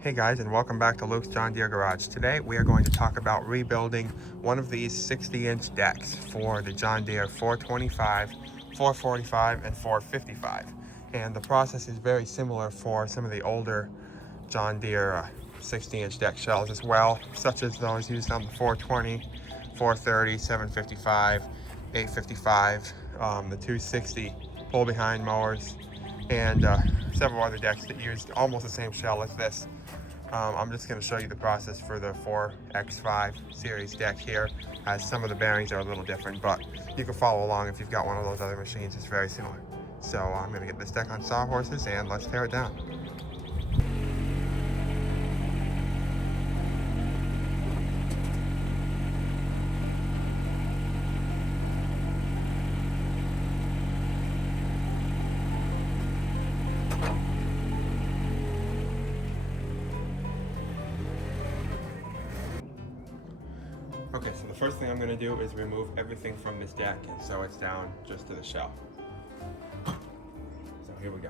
Hey guys, and welcome back to Luke's John Deere Garage. Today we are going to talk about rebuilding one of these 60-inch decks for the John Deere 425, 445, and 455. And the process is very similar for some of the older John Deere 60-inch deck shells as well, such as those used on the 420, 430, 755, 855, the 260 pull behind mowers, and several other decks that used almost the same shell as this. I'm just going to show you the process for the 4X5 series deck here, as some of the bearings are a little different, but you can follow along if you've got one of those other machines. It's very similar. So I'm going to get this deck on sawhorses and let's tear it down. Okay, so the first thing I'm going to do is remove everything from this deck, and so it's down just to the shell. So here we go.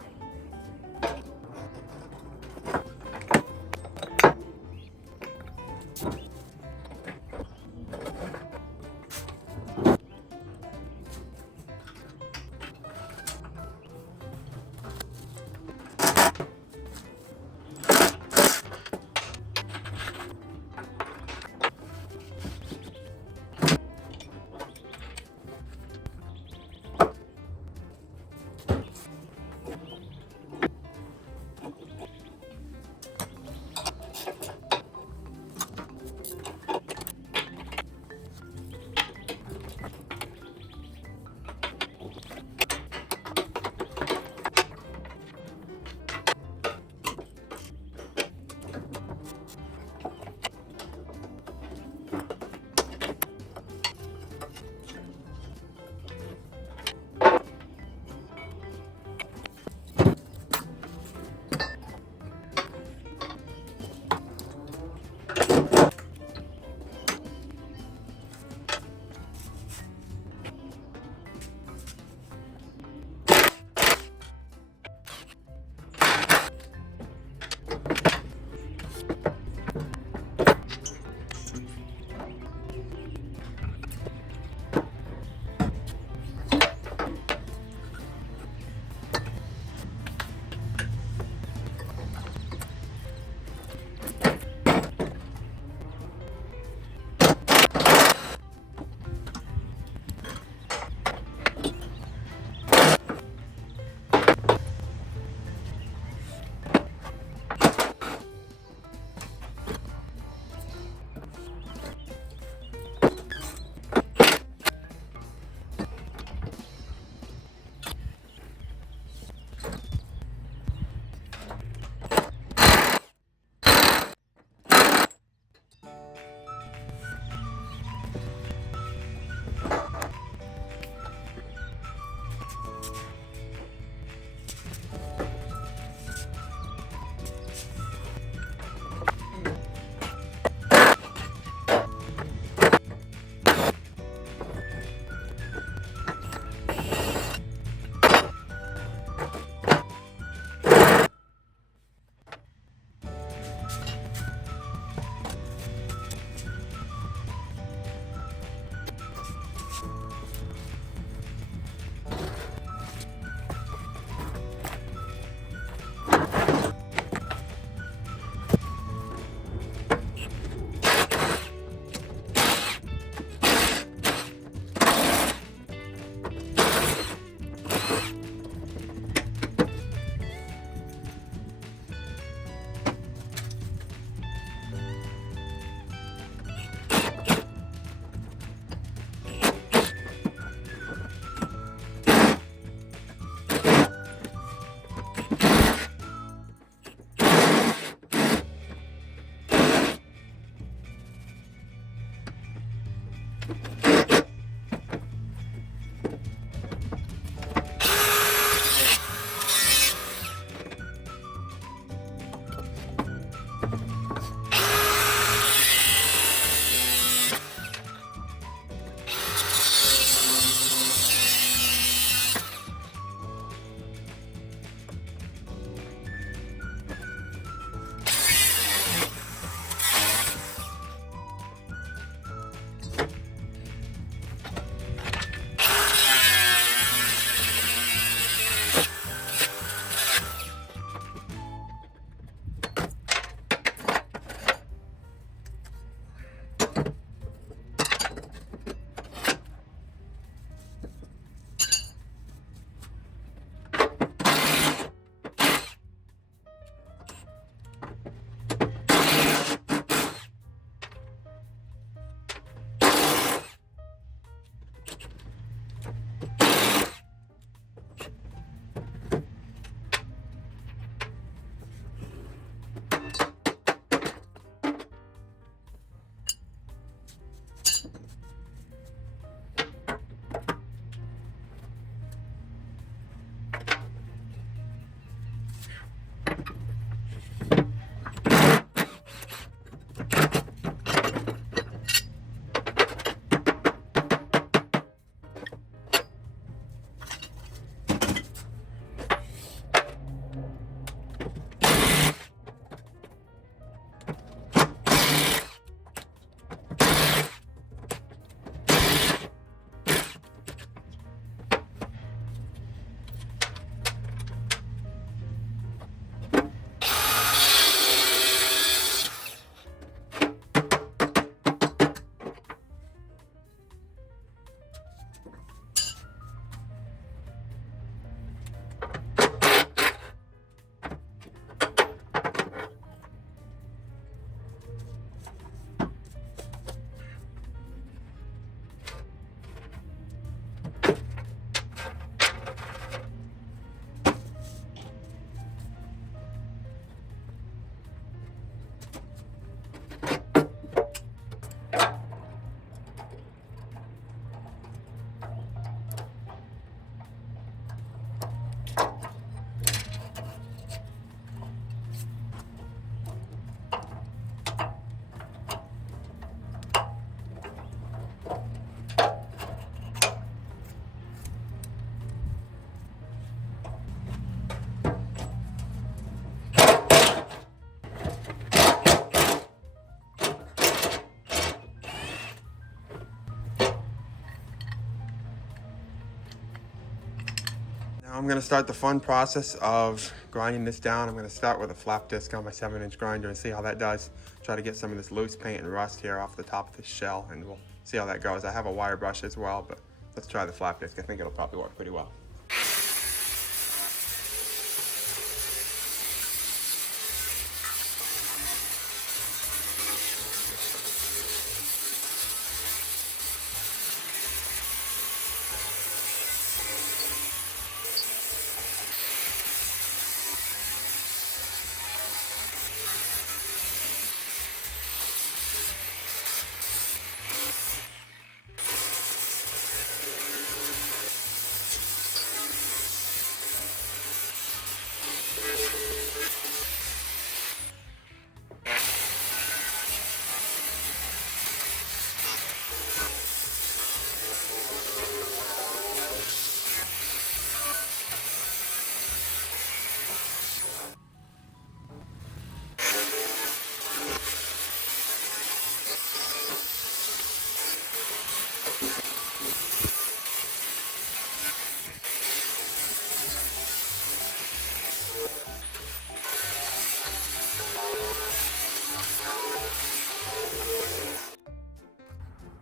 I'm going to start the fun process of grinding this down. I'm going to start with a flap disc on my 7-inch grinder and see how that does. Try to get some of this loose paint and rust here off the top of this shell, and we'll see how that goes. I have a wire brush as well, but let's try the flap disc. I think it'll probably work pretty well.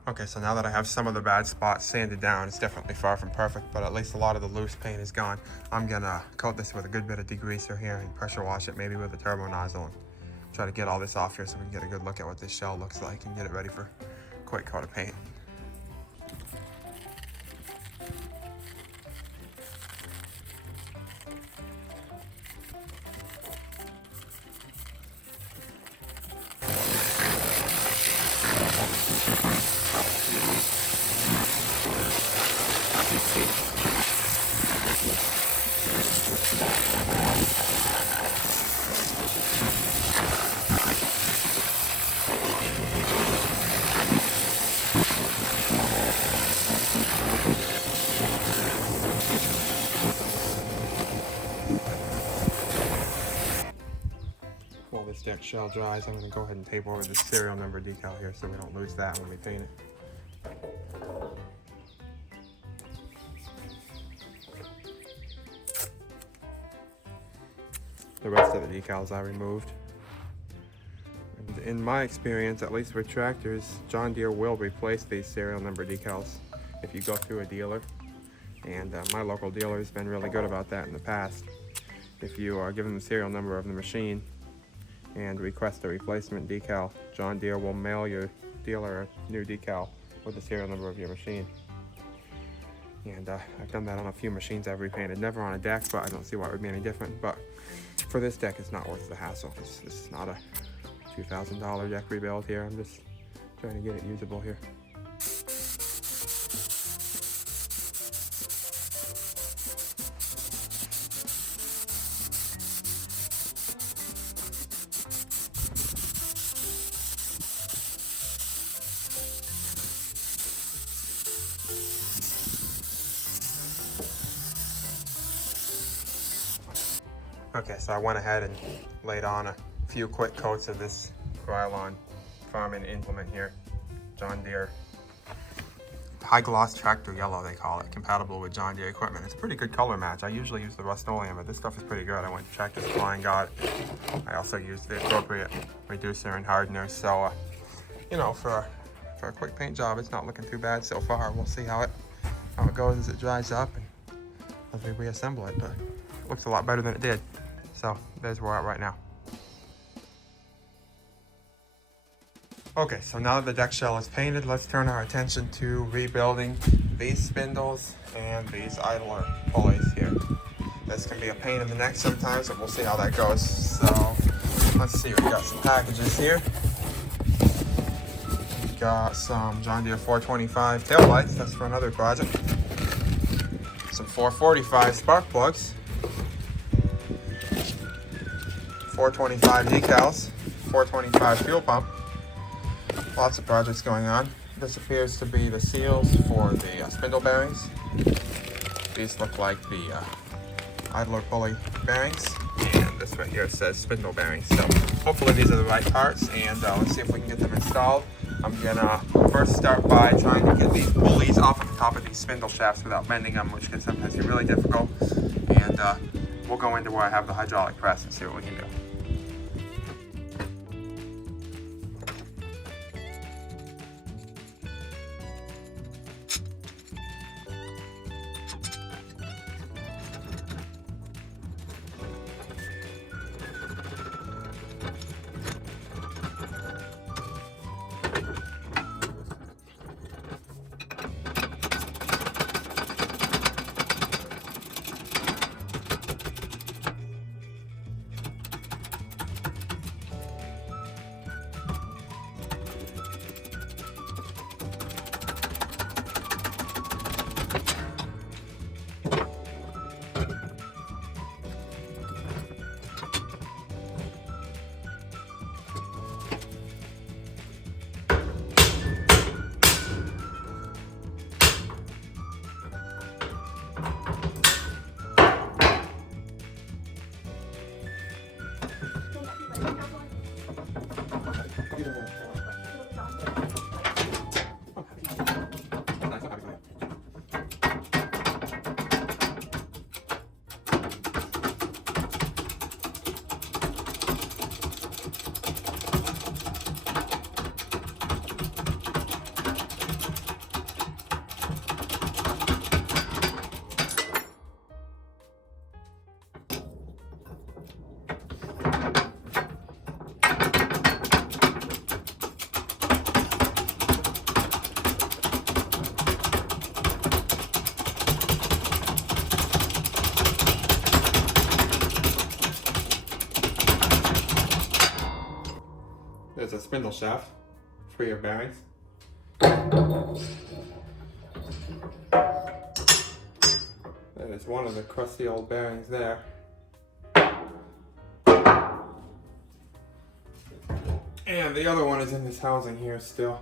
Okay, so now that I have some of the bad spots sanded down, it's definitely far from perfect, but at least a lot of the loose paint is gone. I'm gonna coat this with a good bit of degreaser here and pressure wash it, maybe with a turbo nozzle, and try to get all this off here so we can get a good look at what this shell looks like and get it ready for a quick coat of paint. While this deck shell dries, I'm going to go ahead and tape over this serial number decal here so we don't lose that when we paint it. The rest of the decals I removed. And in my experience, at least with tractors, John Deere will replace these serial number decals if you go through a dealer. And my local dealer has been really good about that in the past. If you are given the serial number of the machine and request a replacement decal, John Deere will mail your dealer a new decal with the serial number of your machine. And I've done that on a few machines I've repainted, never on a deck, but I don't see why it would be any different. But for this deck, it's not worth the hassle. This is not a $2,000 deck rebuild here. I'm just trying to get it usable here. Okay, so I went ahead and laid on a few quick coats of this Krylon farming implement here. John Deere high gloss tractor yellow, they call it, compatible with John Deere equipment. It's a pretty good color match. I usually use the Rust-Oleum, but this stuff is pretty good. I went to Tractor Supply and got it. I also used the appropriate reducer and hardener. So, you know, for a quick paint job, it's not looking too bad so far. We'll see how it goes as it dries up and as we reassemble it, but it looks a lot better than it did. So there's where we're at right now. Okay, so now that the deck shell is painted, let's turn our attention to rebuilding these spindles and these idler pulleys here. This can be a pain in the neck sometimes, but we'll see how that goes. So let's see, we got some packages here. We got some John Deere 425 tail lights, that's for another project. Some 445 spark plugs. 425 decals, 425 fuel pump. Lots of projects going on. This appears to be the seals for the spindle bearings. These look like the idler pulley bearings, and this right here says spindle bearings. So hopefully these are the right parts, and let's see if we can get them installed. I'm gonna first start by trying to get these pulleys off of the top of these spindle shafts without bending them, which can sometimes be really difficult. and we'll go into where I have the hydraulic press and see what we can do. There's a spindle shaft for your bearings. There's one of the crusty old bearings there. And the other one is in this housing here still,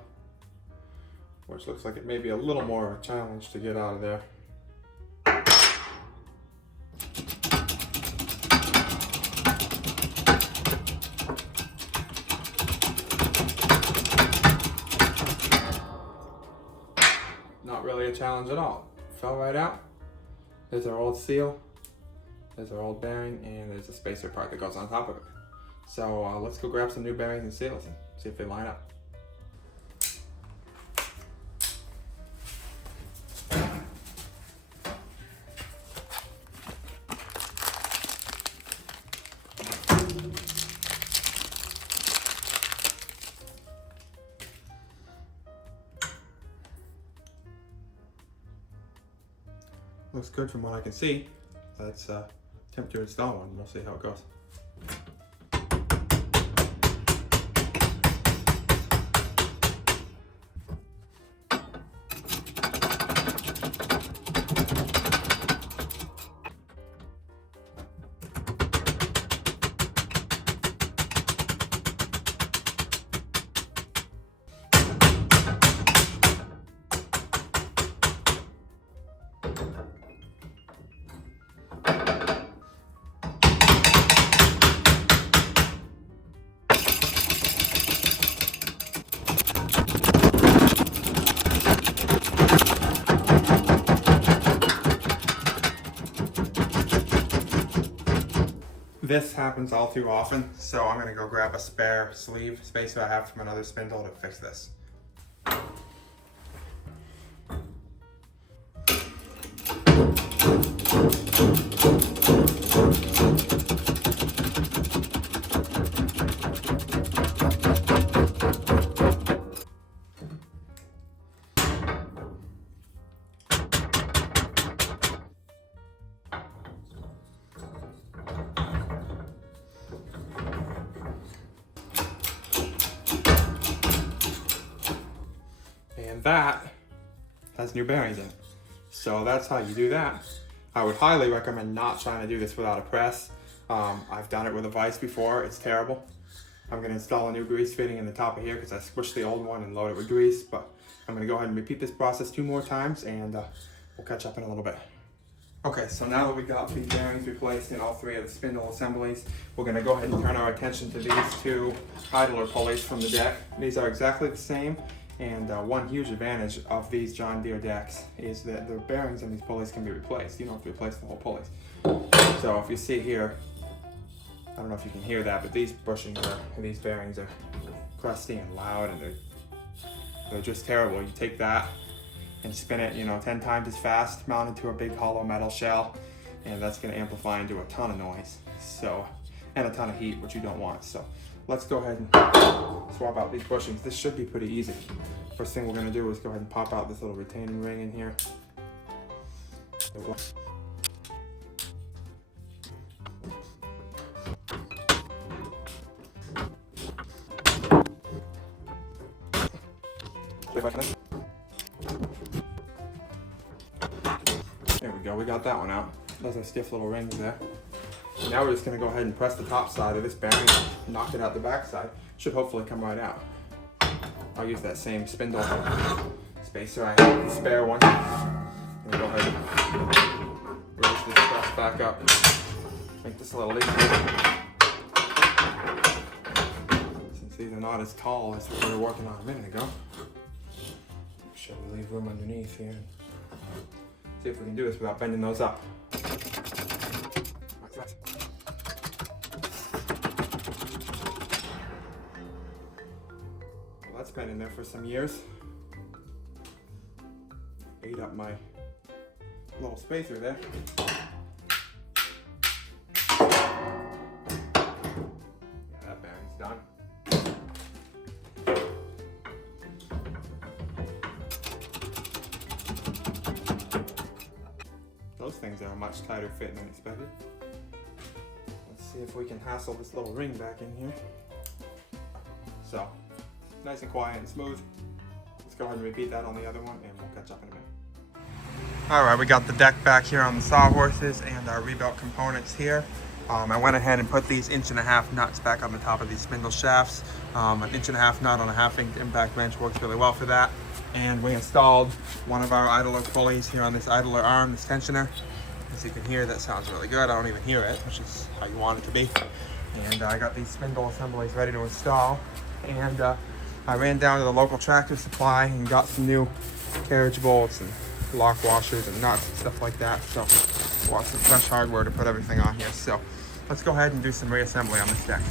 which looks like it may be a little more of a challenge to get out of there. Not really a challenge at all. Fell right out. There's our old seal, there's our old bearing, and there's a spacer part that goes on top of it. So let's go grab some new bearings and seals and see if they line up. Looks good from what I can see. Let's attempt to install one. We'll see how it goes. This happens all too often, so I'm gonna go grab a spare sleeve spacer I have from another spindle to fix this. And that has new bearings in it. So that's how you do that. I would highly recommend not trying to do this without a press. I've done it with a vise before, it's terrible. I'm gonna install a new grease fitting in the top of here because I squished the old one and loaded it with grease, but I'm gonna go ahead and repeat this process 2 more times and we'll catch up in a little bit. Okay, so now that we got the bearings replaced in all 3 of the spindle assemblies, we're gonna go ahead and turn our attention to these 2 idler pulleys from the deck. These are exactly the same. And one huge advantage of these John Deere decks is that the bearings on these pulleys can be replaced. You don't have to replace the whole pulleys. So if you see here, I don't know if you can hear that, but these these bearings are crusty and loud, and they're just terrible. You take that and spin it, 10 times as fast, mount it to a big hollow metal shell, and that's going to amplify and do a ton of noise. So, and a ton of heat, which you don't want. So let's go ahead and swap out these bushings. This should be pretty easy. First thing we're going to do is go ahead and pop out this little retaining ring in here. There we go, we got that one out. Those are stiff little rings there. And now we're just going to go ahead and press the top side of this bearing and knock it out the back side. Should hopefully come right out. I'll use that same spindle spacer I have, spare one. I'm going to go ahead and raise this press back up and make this a little easier. Since these are not as tall as what we were working on a minute ago. Make sure we leave room underneath here. See if we can do this without bending those up. Well, that's been in there for some years. Ate up my little spacer there. Yeah, that bearing's done. Those things are a much tighter fit than expected. Let's see if we can hassle this little ring back in here. So, nice and quiet and smooth. Let's go ahead and repeat that on the other one, and we'll catch up in a minute. Alright, we got the deck back here on the sawhorses and our rebuilt components here. I went ahead and put these 1.5-inch nuts back on the top of these spindle shafts. An 1.5-inch nut on a 1/2-inch impact wrench works really well for that. And we installed one of our idler pulleys here on this idler arm, this tensioner. As you can hear, that sounds really good. I don't even hear it, which is how you want it to be. And I got these spindle assemblies ready to install. And I ran down to the local Tractor Supply and got some new carriage bolts and lock washers and nuts and stuff like that. So want some fresh hardware to put everything on here. So let's go ahead and do some reassembly on this deck.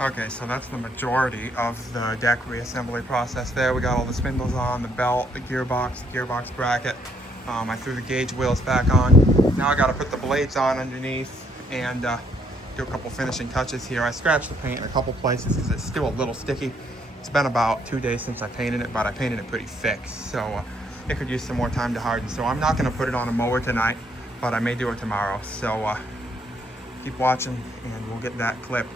Okay, so that's the majority of the deck reassembly process there. We got all the spindles on, the belt, the gearbox bracket. I threw the gauge wheels back on. Now I got to put the blades on underneath and do a couple finishing touches here. I scratched the paint in a couple places because it's still a little sticky. It's been about 2 days since I painted it, but I painted it pretty thick, so it could use some more time to harden. So I'm not going to put it on a mower tonight, but I may do it tomorrow. So keep watching and we'll get that clip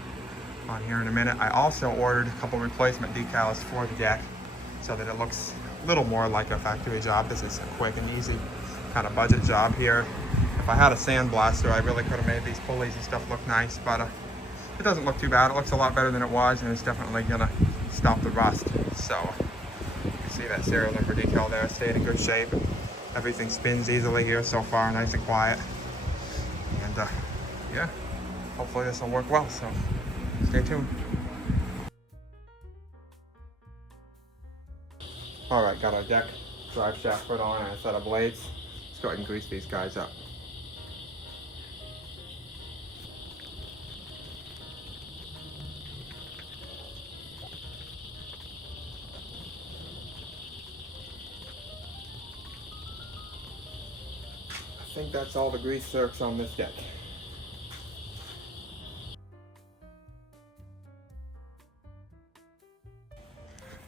on here in a minute. I also ordered a couple replacement decals for the deck so that it looks a little more like a factory job. This is a quick and easy kind of budget job here. If I had a sandblaster, I really could have made these pulleys and stuff look nice, but it doesn't look too bad. It looks a lot better than it was, and it's definitely gonna stop the rust. So you can see that serial number decal there stayed in good shape. Everything spins easily here so far, nice and quiet. And yeah, hopefully this will work well, so stay tuned. All right, got our deck drive shaft put on and a set of blades. Let's go ahead and grease these guys up. I think that's all the grease circs on this deck.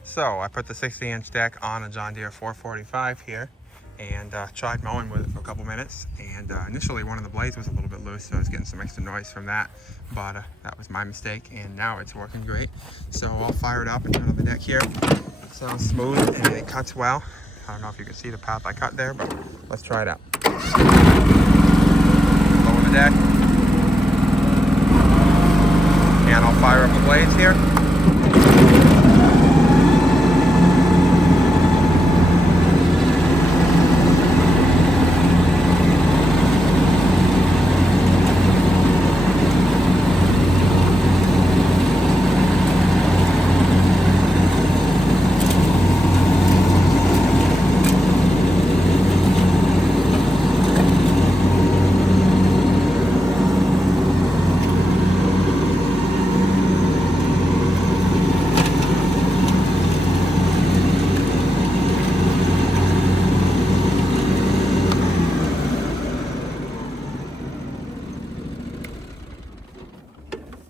So I put the 60-inch deck on a John Deere 445 here and tried mowing with it for a couple minutes, and initially one of the blades was a little bit loose, so I was getting some extra noise from that, but that was my mistake, and now it's working great. So I'll fire it up and turn on the deck here. It sounds smooth and it cuts well. I don't know if you can see the path I cut there, but let's try it out. Lower the deck, and I'll fire up the blades here.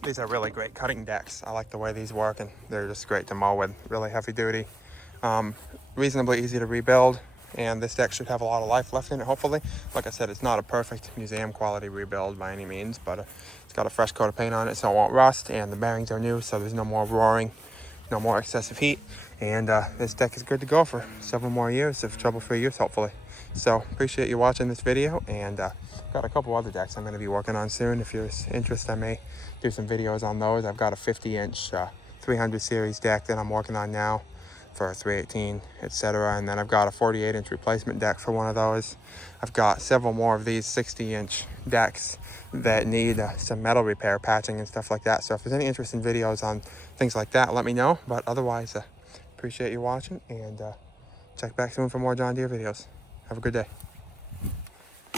These are really great cutting decks. I like the way these work, and they're just great to mow with. Really heavy duty, reasonably easy to rebuild, and this deck should have a lot of life left in it, hopefully. Like I said, it's not a perfect museum quality rebuild by any means, but it's got a fresh coat of paint on it so it won't rust, and the bearings are new, so there's no more roaring, no more excessive heat, and this deck is good to go for several more years of trouble-free use, hopefully. So appreciate you watching this video, and got a couple other decks I'm going to be working on soon. If you're interested, I may do some videos on those. I've got a 50-inch 300 series deck that I'm working on now for a 318, etc. And then I've got a 48-inch replacement deck for one of those. I've got several more of these 60-inch decks that need some metal repair, patching, and stuff like that. So if there's any interest in videos on things like that, let me know. But otherwise, appreciate you watching, and check back soon for more John Deere videos. Have a good day.